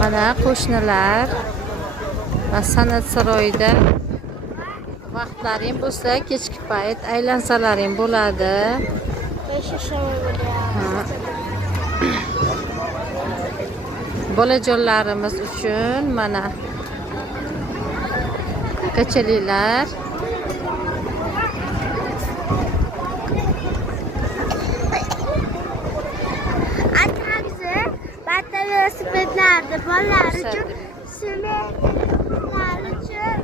Mana qo'shnilar va san'at saroyida vaqtlaring bo'lsa, kechki payt aylansalaring bo'ladi. Bolajonlarimiz uchun mana kachalilar. Velosipedlarda bolalar uchun, sumkalar uchun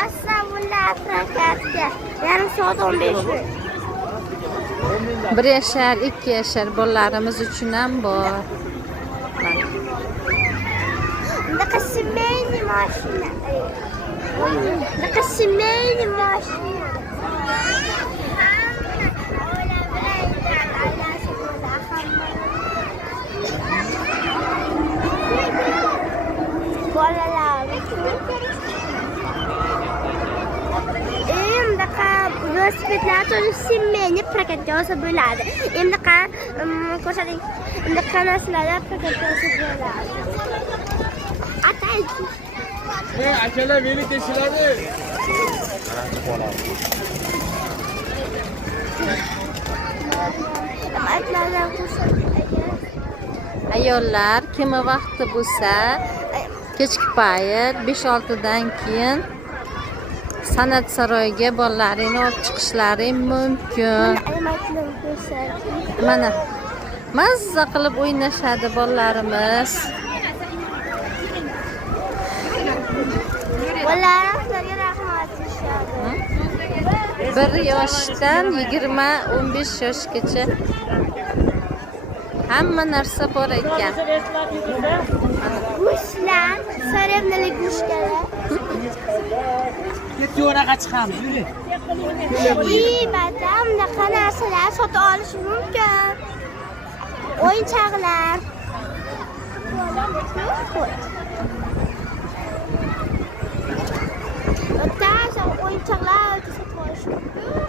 osmonlar prokatga yarim soat 15 minut. 1 yashar, 2 yashar bolalarimiz uchun ham bor. Bunaqa семейный mashina. Bunaqa семейный mashina. Bolalar velosipedlar semeyni prokatga olsa bo'ladi. Endi ko'rsating. Endi qanaqalar prokatga olsa bo'ladi. Ataychi. Akalar meni kechiradi. Ayollar kimi vaqti bo'lsa, kechki payt 5-6 dan keyin san'at saroyiga bolalarini olib chiqishlaring mumkin. Mana mazza qilib o'ynashadi bolalarimiz. Bolalarga rahmat deyishadi. 1 yoshdan 20-15 yoshgacha hamma narsa bor ekan. Go'shtlar, sarevnali go'shtlar. Yo'naqa chiqamiz, yuring. Madam, bunaqa narsalar sotib olish mumkin. O'yinchoqlar. O'rtacha o'yinchoqlar sotib olish mumkin.